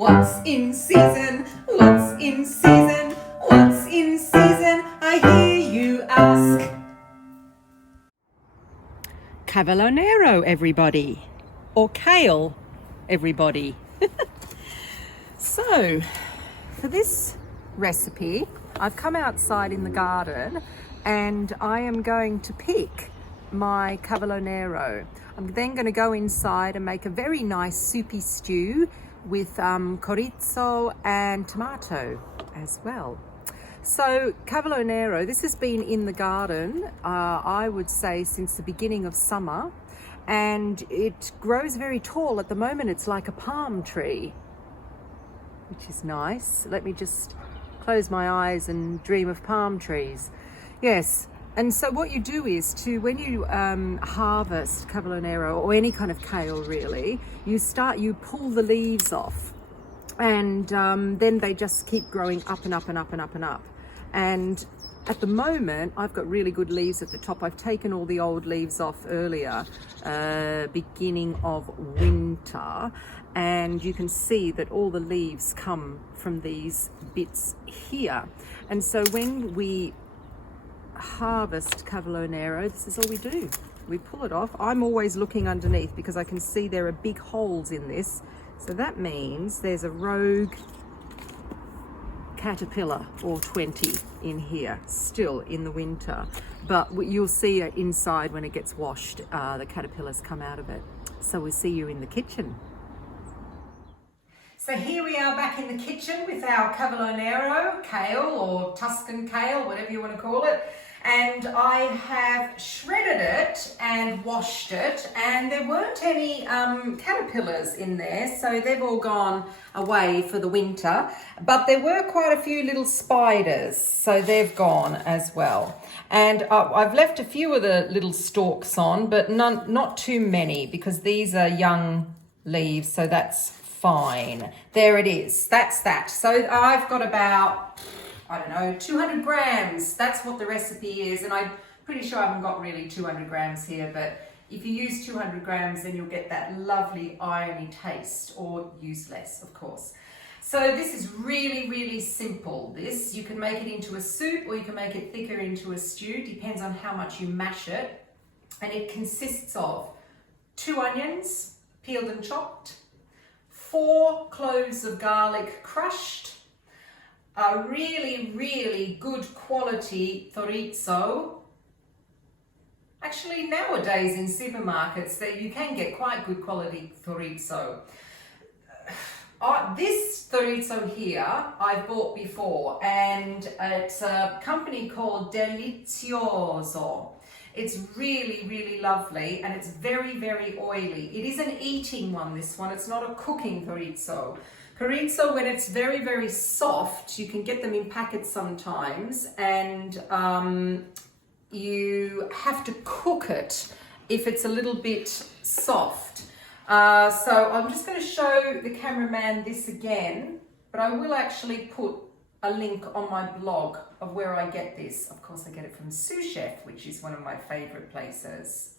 What's in season? What's in season? What's in season? I hear you ask. Cavallonero, everybody. Or kale, everybody. So, for this recipe, I've come outside in the garden and I am going to pick my cavallonero. I'm then going to go inside and make a very nice soupy stew with chorizo and tomato as well. So cavallonero, this has been in the garden, I would say since the beginning of summer, and it grows very tall. At the moment it's like a palm tree, which is nice. Let me just close my eyes and dream of palm trees. Yes. And so what you do is when you harvest cavallonero or any kind of kale really, you pull the leaves off, and then they just keep growing up and up and up and up and up. And at the moment, I've got really good leaves at the top. I've taken all the old leaves off earlier, beginning of winter, and you can see that all the leaves come from these bits here. And so when we harvest cavallonero, this is all we do. We pull it off. I'm always looking underneath because I can see there are big holes in this. So that means there's a rogue caterpillar or 20 in here still in the winter. But you'll see inside when it gets washed, the caterpillars come out of it. So we'll see you in the kitchen. So here we are back in the kitchen with our cavallonero, kale or Tuscan kale, whatever you want to call it. And I have shredded it and washed it, and there weren't any caterpillars in there, so they've all gone away for the winter. But there were quite a few little spiders, so they've gone as well. And I've left a few of the little stalks on, but not too many, because these are young leaves, so that's fine. There it is. That's that. So I've got about, I don't know, 200 grams. That's what the recipe is. And I'm pretty sure I haven't got really 200 grams here, but if you use 200 grams, then you'll get that lovely irony taste, or use less, of course. So this is really, really simple. This, you can make it into a soup or you can make it thicker into a stew, depends on how much you mash it. And it consists of 2 onions, peeled and chopped, 4 cloves of garlic crushed, a really, really good quality chorizo. Actually, nowadays in supermarkets that you can get quite good quality chorizo. This chorizo here I've bought before, and it's a company called Delizioso. It's really, really lovely, and it's very, very oily. It is an eating one, this one. It's not a cooking chorizo. Chorizo, when it's very, very soft, you can get them in packets sometimes, and you have to cook it if it's a little bit soft. So I'm just going to show the cameraman this again, but I will actually put a link on my blog of where I get this. Of course, I get it from Sous Chef, which is one of my favorite places.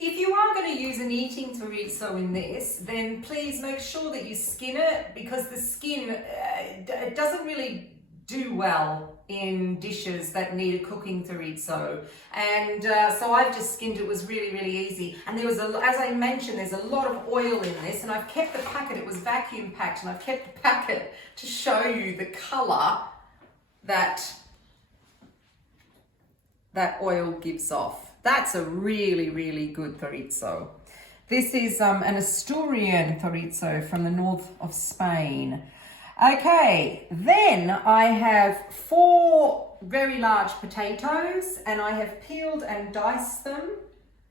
If you are going to use an eating chorizo in this, then please make sure that you skin it, because the skin it doesn't really do well in dishes that need a cooking chorizo. And so I've just skinned it. It was really, really easy. And there was, as I mentioned, there's a lot of oil in this, and I've kept the packet, it was vacuum packed, and I've kept the packet to show you the colour that oil gives off. That's a really, really good chorizo. This is an Asturian chorizo from the north of Spain. Okay, then I have 4 very large potatoes, and I have peeled and diced them.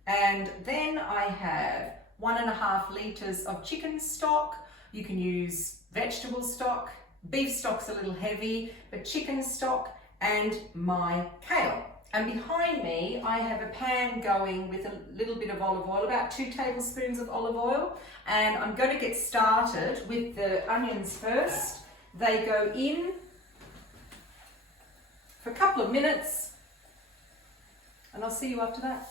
And then I have 1.5 litres of chicken stock. You can use vegetable stock. Beef stock's a little heavy, but chicken stock, and my kale. And behind me, I have a pan going with a little bit of olive oil, about 2 tablespoons of olive oil. And I'm going to get started with the onions first. They go in for a couple of minutes, and I'll see you after that.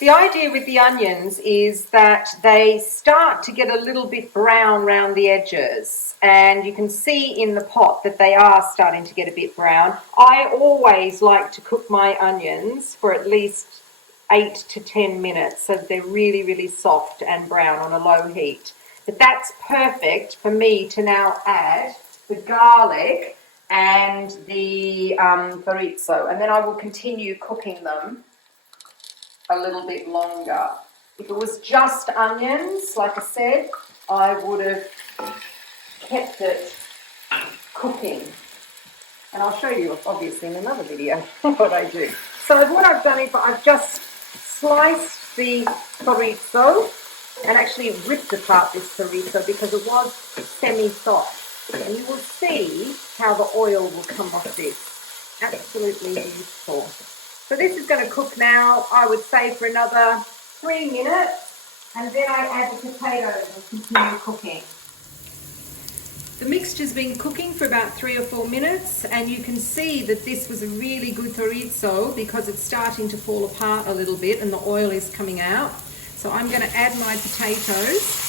The idea with the onions is that they start to get a little bit brown around the edges, and you can see in the pot that they are starting to get a bit brown. I always like to cook my onions for at least 8 to 10 minutes so that they're really, really soft and brown on a low heat. But that's perfect for me to now add the garlic and the chorizo, and then I will continue cooking them a little bit longer. If it was just onions, like I said, I would have kept it cooking. And I'll show you, obviously, in another video what I do. So what I've done is I've just sliced the chorizo and actually ripped apart this chorizo because it was semi-soft. And you will see how the oil will come off this. Absolutely beautiful. So this is going to cook now, I would say, for another 3 minutes, and then I add the potatoes and continue cooking. The mixture's been cooking for about 3 or 4 minutes, and you can see that this was a really good chorizo because it's starting to fall apart a little bit and the oil is coming out. So I'm going to add my potatoes.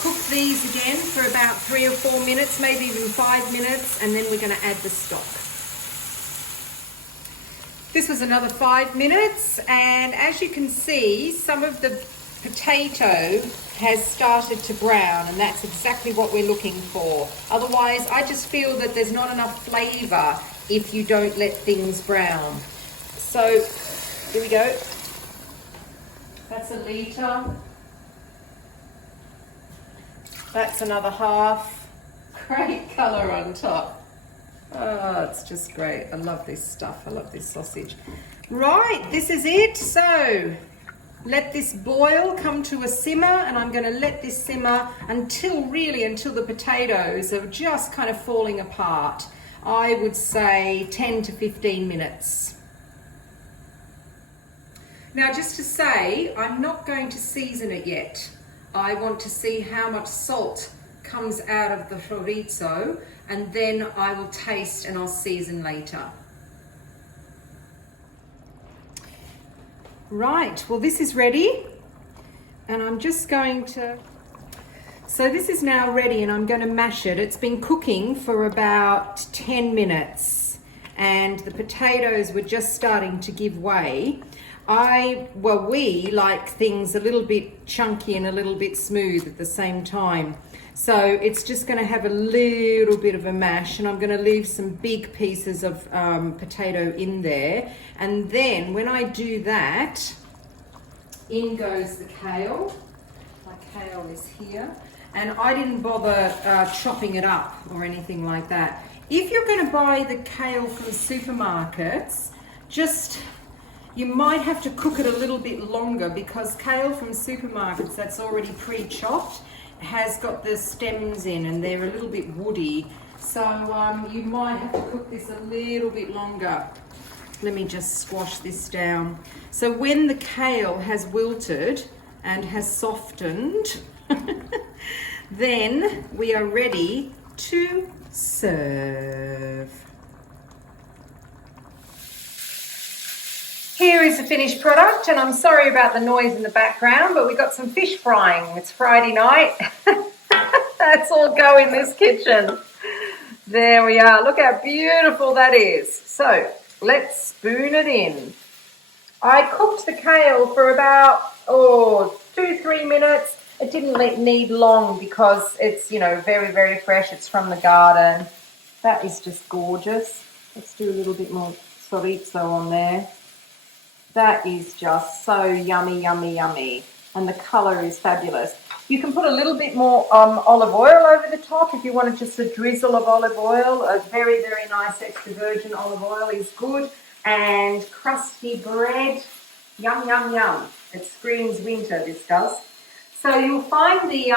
Cook these again for about 3 or 4 minutes, maybe even 5 minutes, and then we're going to add the stock. This was another 5 minutes, and as you can see, some of the potato has started to brown, and that's exactly what we're looking for. Otherwise, I just feel that there's not enough flavour if you don't let things brown. So, here we go. That's a litre. That's another half. Great colour on top. Oh, it's just great. I love this stuff. I love this sausage. Right, this is it. So let this boil, come to a simmer, and I'm going to let this simmer until the potatoes are just kind of falling apart. I would say 10 to 15 minutes. Now, just to say, I'm not going to season it yet. I want to see how much salt comes out of the chorizo, and then I will taste and I'll season later. Right, well, this is ready, and I'm just going to... So this is now ready, and I'm going to mash it. It's been cooking for about 10 minutes, and the potatoes were just starting to give way. We like things a little bit chunky and a little bit smooth at the same time. So it's just going to have a little bit of a mash, and I'm going to leave some big pieces of potato in there. And then when I do that, in goes the kale. My kale is here. And I didn't bother chopping it up or anything like that. If you're going to buy the kale from supermarkets, you might have to cook it a little bit longer, because kale from supermarkets that's already pre-chopped has got the stems in, and they're a little bit woody. So you might have to cook this a little bit longer. Let me just squash this down. So when the kale has wilted and has softened, then we are ready to serve. Here is the finished product, and I'm sorry about the noise in the background, but we got some fish frying. It's Friday night. That's all go in this kitchen. There we are. Look how beautiful that is. So let's spoon it in. I cooked the kale for about 2-3 minutes. It didn't need long because it's, very, very fresh. It's from the garden. That is just gorgeous. Let's do a little bit more chorizo on there. That is just so yummy, yummy, yummy. And the colour is fabulous. You can put a little bit more olive oil over the top if you want just a drizzle of olive oil. A very, very nice extra virgin olive oil is good. And crusty bread. Yum, yum, yum. It screams winter, this does. So you'll find the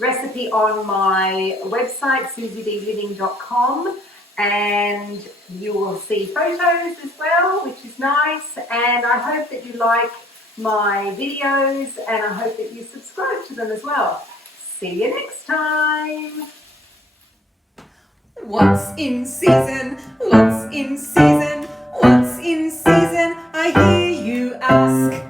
recipe on my website, susiebeliving.com. And you will see photos as well, which is nice. And I hope that you like my videos, and I hope that you subscribe to them as well. See you next time. What's in season? What's in season? What's in season? I hear you. You ask